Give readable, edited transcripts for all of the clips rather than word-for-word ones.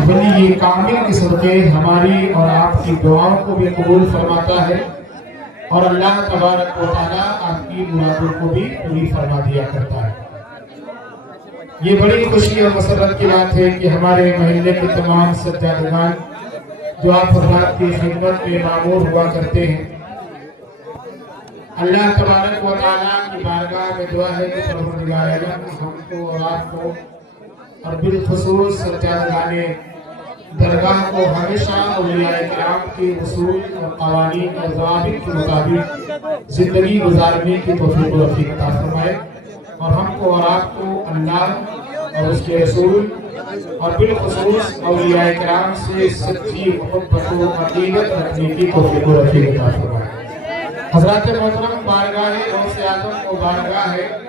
वली कामिल के सदक़े हमारी और आपकी दुआओं को भी कबूल फरमाता है और अल्लाह तबारक व तआला आपकी मुरादों को भी पूरी फरमा दिया करता है। ये बड़ी खुशी और मसरत की बात है कि हमारे महल्ले के तमाम सज्जादगान जो आप हज़रात की खिदमत में मामूर हुआ करते हैं, अल्लाह तबारक व तआला की बारगाह में दुआ है कि परवरदिगार आलम हमको और आपको और बिलखुसूस सज्जादगाने दरगाह को हमेशा औलियाए किराम के उसूल और क़वानीन और ज़वाबित के मुताबिक ज़िंदगी गुजारने की तौफ़ीक़ व रफ़ीक अता फरमाए और हमको और आपको अल्लाह और उसके रसूल और बिलखुसूस औलियाए किराम से सच्ची मोहब्बत व अक़ीदत रखने की तौफ़ीक़ व रफ़ीक अता फरमाए। हज़रात मोहतरम, बारगाह गौसे आज़म वो बारगाह है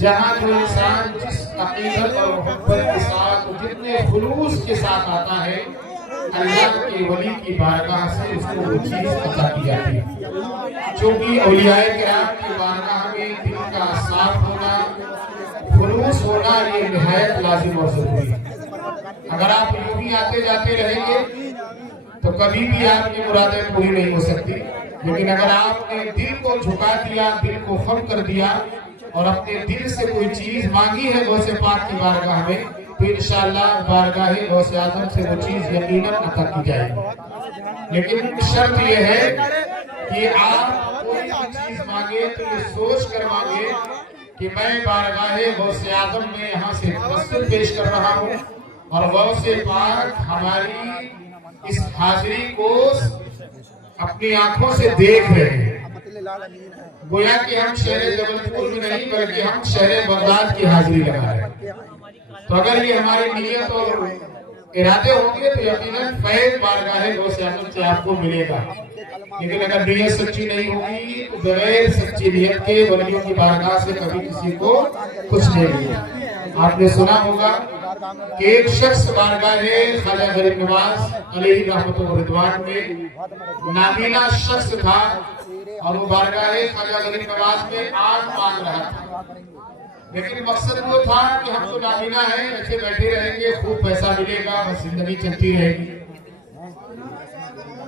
जहाँ जो इंसान जिस अक़ीदत और मोहब्बत के साथ जितने खुलूस के साथ आता है, अल्लाह के वली की बारगाह से उसको वो चीज़ अता की जाती है। क्योंकि औलियाए किराम की बारगाह में दिल का साफ होना, खुलूस होना, ये निहायत लाजिम और ज़रूरी है। अगर आप यूं ही आते जाते रहेंगे तो कभी भी आपकी मुरादें पूरी नहीं हो सकती, लेकिन अगर आपने दिल को झुका दिया, दिल को खम कर दिया और अपने दिल से कोई चीज मांगी है गौसे पाक की बारगाह में, तो इंशाअल्लाह बारगाह गौसे आज़म से वो चीज यकीनन अता की जाएगी। लेकिन शर्त यह है कि आप कोई भी चीज मांगे तो ये सोच कर मांगे कि मैं बारगाह गौसे आज़म में यहाँ से तवस्सुल पेश कर रहा हूँ और गौसे पाक हमारी इस हाजिरी को अपनी आंखों से देख रहे हैं। गोया कि हम शहर जबलपुर में नहीं बल्कि हम शहर बगदाद की हाजिरी लगा रहे हैं। तो अगर ये हमारी नीयत और इरादे होंगे तो यकीनन फैज़ बारगाह गौसे आज़म से आपको मिलेगा। लेकिन अगर नीयत सच्ची नहीं होगी तो बगैर सच्ची नीयत के वलियों की बारगाह से कभी किसी को कुछ नहीं मिलेगा। आपने सुना होगा कि एक शख्स बारगाह ख्वाजा गरीब नवाज अलैहि रहमतुल्लाह व रिदवान में नाबीना शख्स था और वो बारगाह ख्वाजा गरीब नवाज में आग मांग रहा था। लेकिन मकसद वो था कि हम तो नाबीना है, ऐसे बैठे रहेंगे, खूब पैसा मिलेगा, बस जिंदगी चलती रहेगी।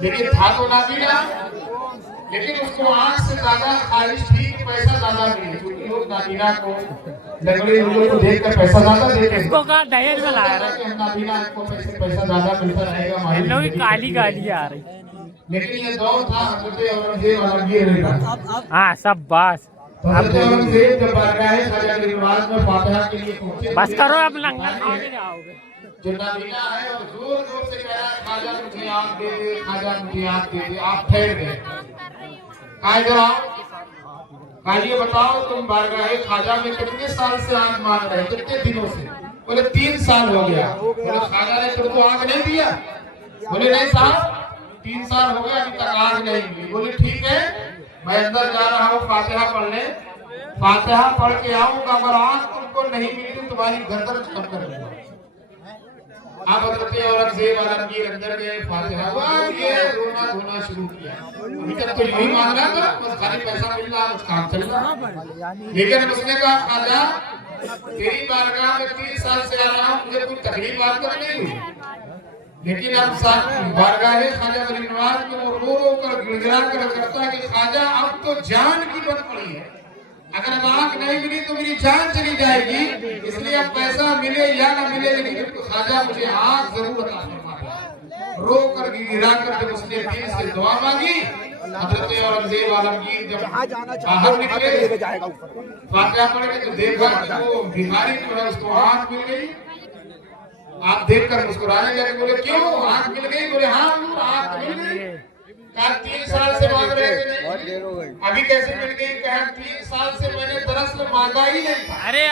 लेकिन था तो नाबीना, लेकिन उसको आग से ज्यादा ख्वाहिश थी कि पैसा ज्यादा मिले, क्योंकि लोग नाबीना को लगड़े लोगों को देखकर पैसा ज्यादा देते हैं। नाबीना को पैसा ज्यादा मिलता रहेगा, काली गाली आ रही। लेकिन ये दौर था हज़रत औरंगज़ेब आलमगीर का। हाँ सब बस हज़रत औरंगज़ेब जब बारगाह ख्वाजा गरीब नवाज में फातिहा के लिए पहुंचे, बस करो अब लंगर खाओगे जाओगे। जो नाबीना है और जोर जोर से कह रहा है ख्वाजा मुझे आग दे दे, ख्वाजा मुझे आग दे दे। आप ठहर गए, ये बताओ तुम बारगाह ख्वाजा में कितने साल से आग मांग रहे, कितने दिनों से? बोले 3 साल हो गया। बोले ख्वाजा ने तुमको आग नहीं दिया? बोले नहीं साहब, 3 साल हो गया, अभी तक आग नहीं मिली। बोले ठीक है, मैं अंदर जा रहा हूँ फातिहा पढ़ने, फातिहा पढ़ के आऊंगा, अगर आग तुमको नहीं मिली तो तुम्हारी गर्दन खत्म कर दूंगा। आप हज़रत औरंगज़ेब आलमगीर अंदर गए, फातिहा हुआ, ये रोना धोना शुरू किया। अभी तक तो यही मांग रहा था, बस खाली पैसा मिल रहा, बस काम चल रहा। लेकिन उसने कहा ख्वाजा तेरी बारगाह में 3 साल से आ रहा हूँ, मुझे कोई तकलीफ आज तक नहीं हुई। लेकिन अब बारगाह ख्वाजा गरीब नवाज में वो रो रो कर गिड़गिड़ा कर करता है कि ख्वाजा अब तो जान की बन पड़ी है, अगर अब आग नहीं मिली तो मेरी जान चली जाएगी, इसलिए अब पैसा मिले या ना मिले लेकिन ख्वाजा मुझे आग जरूर अता फरमाए। रो कर गिड़गिड़ा कर जब उसने दिल से दुआ मांगी, हज़रत औरंगज़ेब आलमगीर जब बाहर निकले फातिहा पढ़ के तो देखा कि वो बीमारी जो है उसको आग मिल गई। आप देखकर मुस्कुराने लगे, बोले क्यों आग मिल गई? बोले हाँ आग मिल गई। कहा 3 साल से मांग रहे थे, नहीं अभी कैसे मिल गई? कहा 3 साल से मैंने दरअसल मांगा ही नहीं था। अरे